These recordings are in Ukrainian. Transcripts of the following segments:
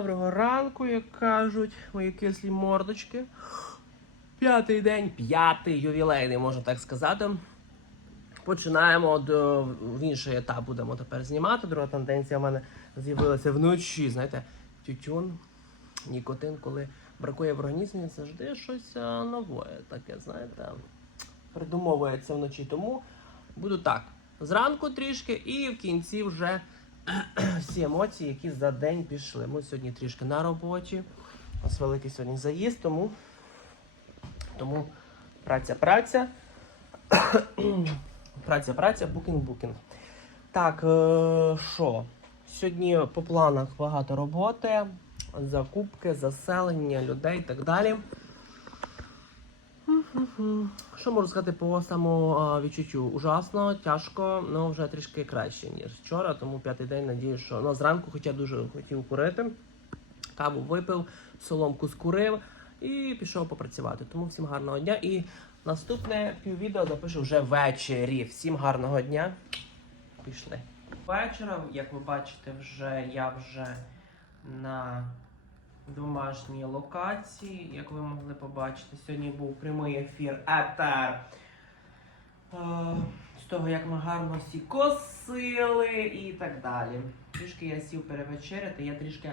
Доброго ранку, як кажуть, мої кислі мордочки. П'ятий день, п'ятий ювілейний, можна так сказати. Починаємо от, е, в інший етап будемо тепер знімати. Друга тенденція в мене з'явилася вночі. Знаєте, тютюн, нікотин, коли бракує в організмі, завжди щось е, нове. Таке, знаєте, придумовується вночі. Тому буду так. Зранку трішки і в кінці вже всі емоції, які за день пішли. Ми сьогодні трішки на роботі. У нас великий сьогодні заїзд, тому, тому праця, праця. праця, праця, букінг, букінг. Так, е, що? Сьогодні по планах багато роботи, закупки, заселення людей і так далі. Що можу сказати по самому відчуттю? Ужасно, тяжко, ну вже трішки краще, ніж вчора, тому п'ятий день надію, що ну, зранку, хоча дуже хотів курити, каву випив, соломку скурив і пішов попрацювати. Тому всім гарного дня. І наступне піввідео запишу вже ввечері. Всім гарного дня. Пішли. Вечором, як ви бачите, вже я вже на домашній локації, як ви могли побачити. Сьогодні був прямий ефір етер. Е, З того, як ми гарно всі косили і так далі. Трішки я сів перевечеряти, я трішки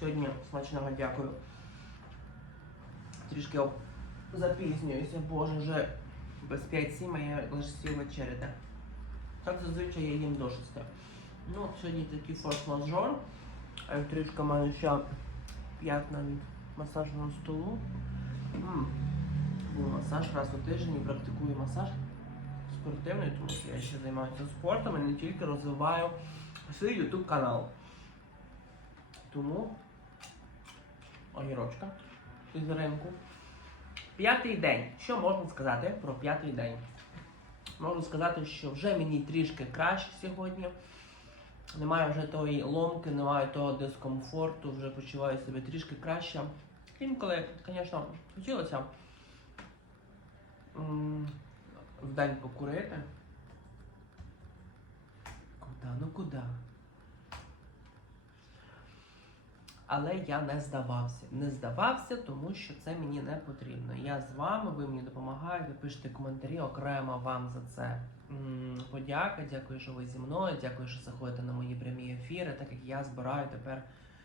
сьогодні смачного дякую. Трішки запізнююся, боже, вже без 5-7 а я лише сів вечеряти. Так зазвичай я їм до 6. Ну, сьогодні такий форс-мажор. Трішки маю ще п'ятна від масажного столу. Був масаж раз у тиждень і практикую масаж спортивний, тому що я ще займаюся спортом і не тільки розвиваю свій YouTube канал. Тому огірочка із ринку. П'ятий день. Що можна сказати про п'ятий день? Можу сказати, що вже мені трішки краще сьогодні. Немає вже тої ломки, немає того дискомфорту, вже почуваю себе трішки краще. Інколи, звісно, хотілося в день покурити. Куда? Ну куди? Але я не здавався. Не здавався, тому що це мені не потрібно. Я з вами, ви мені допомагаєте, пишете коментарі, окремо вам за це подяка. Дякую, що ви зі мною. Дякую, що заходите на мої прямі ефіри, так як я збираю тепер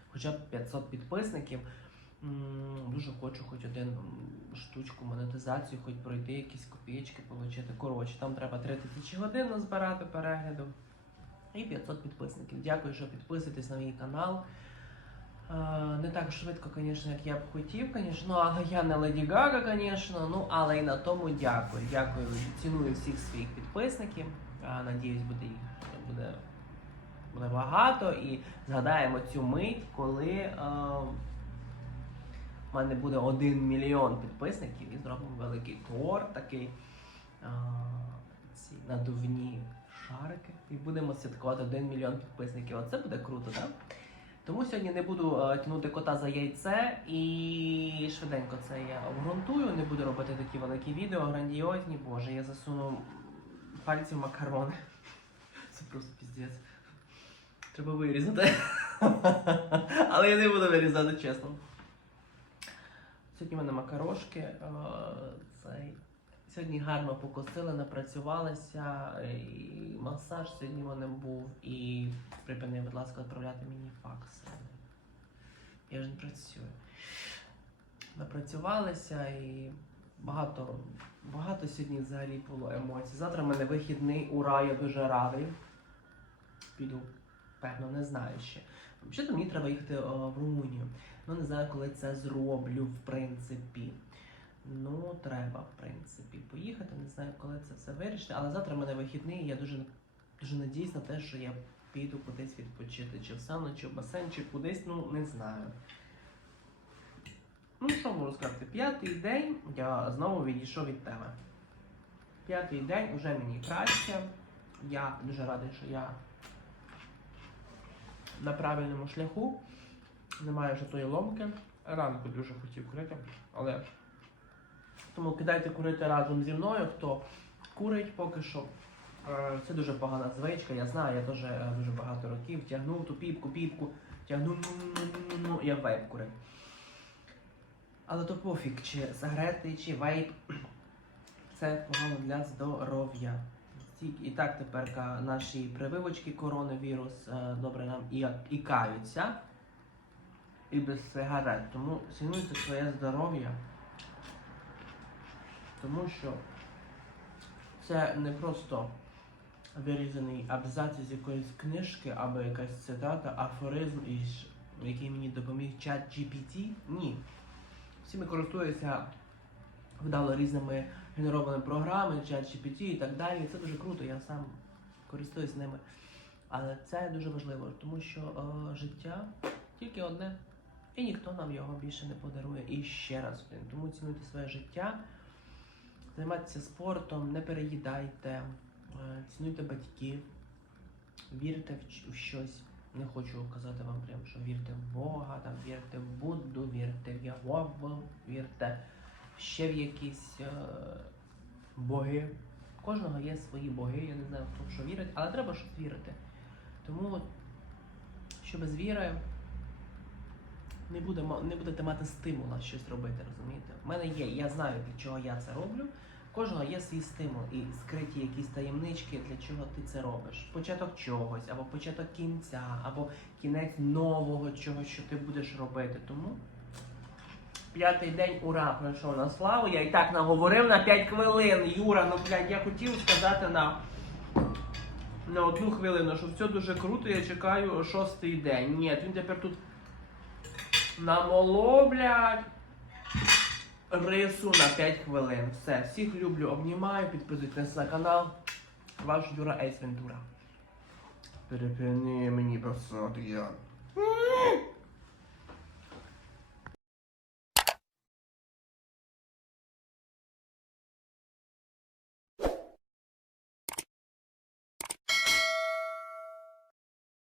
хоча б 500 підписників. Дуже хочу хоч один штучку монетизацію, хоч пройти якісь копійки, отримати. Коротше, там треба 3000 годин назбирати перегляду. І 500 підписників. Дякую, що підписуєтесь на мій канал. Е, Не так швидко, звісно, як я б хотів, звісно, але я не Леді Гага, звісно. Ну, але і на тому дякую. Дякую, ціную всіх своїх підписників. Е, Надіюсь, буде їх буде, буде багато. І згадаємо цю мить, коли е, в мене буде один мільйон підписників і зробимо великий торт такий. е, Ці надувні шарики. І будемо святкувати один мільйон підписників. Оце буде круто, так? Тому сьогодні не буду е, тягнути кота за яйце і швиденько це я обґрунтую. Не буду робити такі великі відео, грандіозні. Боже, я засуну пальці в макарони. Це просто піздець. Треба вирізати. Але я не буду вирізати, чесно. Сьогодні в мене макарошки. е, Цей. Сьогодні гарно покосили, напрацювалися, і масаж сьогодні мене був, і припини, будь ласка, відправляти мені факси. Я ж не працюю. Напрацювалися і багато, багато сьогодні взагалі було емоцій. Завтра в мене вихідний, ура, я дуже радий. Піду, певно, не знаю ще. Взагалі мені треба їхати е, в Румунію. Ну не знаю, коли це зроблю, в принципі. Ну, треба, в принципі, поїхати. Не знаю, коли це все вирішити. Але завтра в мене вихідний, і я дуже, дуже надіюсь на те, що я піду кудись відпочити, чи в сауну, чи в басейн, чи кудись, ну не знаю. Ну, що можу сказати? П'ятий день я знову відійшов від теми. П'ятий день уже мені краще. Я дуже радий, що я на правильному шляху. Немає вже тої ломки. Ранку дуже хотів курити, але тому кидайте курити разом зі мною, хто курить поки що. Е, Це дуже погана звичка, я знаю, я теж е, дуже багато років тягнув ту піпку, піпку, ну ну ну ну ну я вейп курив. Але то пофіг, чи сигарети, чи вейп. Це погано для здоров'я. І так тепер наші прививочки коронавірус е, добре нам і, і каються. І без сигарет. Тому цінуйте своє здоров'я. Тому що це не просто вирізаний абзац з якоїсь книжки або якась цитата, афоризм, який мені допоміг чат GPT. Ні. Всі ми користуються вдало різними генерованими програмами, чат GPT і так далі. Це дуже круто, я сам користуюсь ними. Але це дуже важливо, тому що е, життя тільки одне, і ніхто нам його більше не подарує. І ще раз. Тому цінуйте своє життя, займайтеся спортом, не переїдайте, е, цінуйте батьків, вірте в, щось. Не хочу казати вам прям, що вірте в Бога, там вірте в Будду, вірте в Єгову, вірте ще в якісь е, боги. У Кожного є свої боги, я не знаю, хто в що вірить, але треба щось вірити. Тому, що без віри не, буде, не будете мати стимула щось робити, розумієте? У мене є, я знаю, для чого я це роблю. Кожного є свій стимул і скриті якісь таємнички, для чого ти це робиш. Початок чогось, або початок кінця, або кінець нового чогось, що ти будеш робити. Тому п'ятий день ура пройшов на славу. Я і так наговорив на 5 хвилин. Юра, ну блядь, я хотів сказати на, на одну хвилину, що все дуже круто, я чекаю шостий день. Ні, він тепер тут намоло, блядь. Рису на 5 хвилин. Все, всіх люблю, обнімаю, підписуйтесь на канал. Ваш Юра Ейс Вентура. Перепини мені просто я.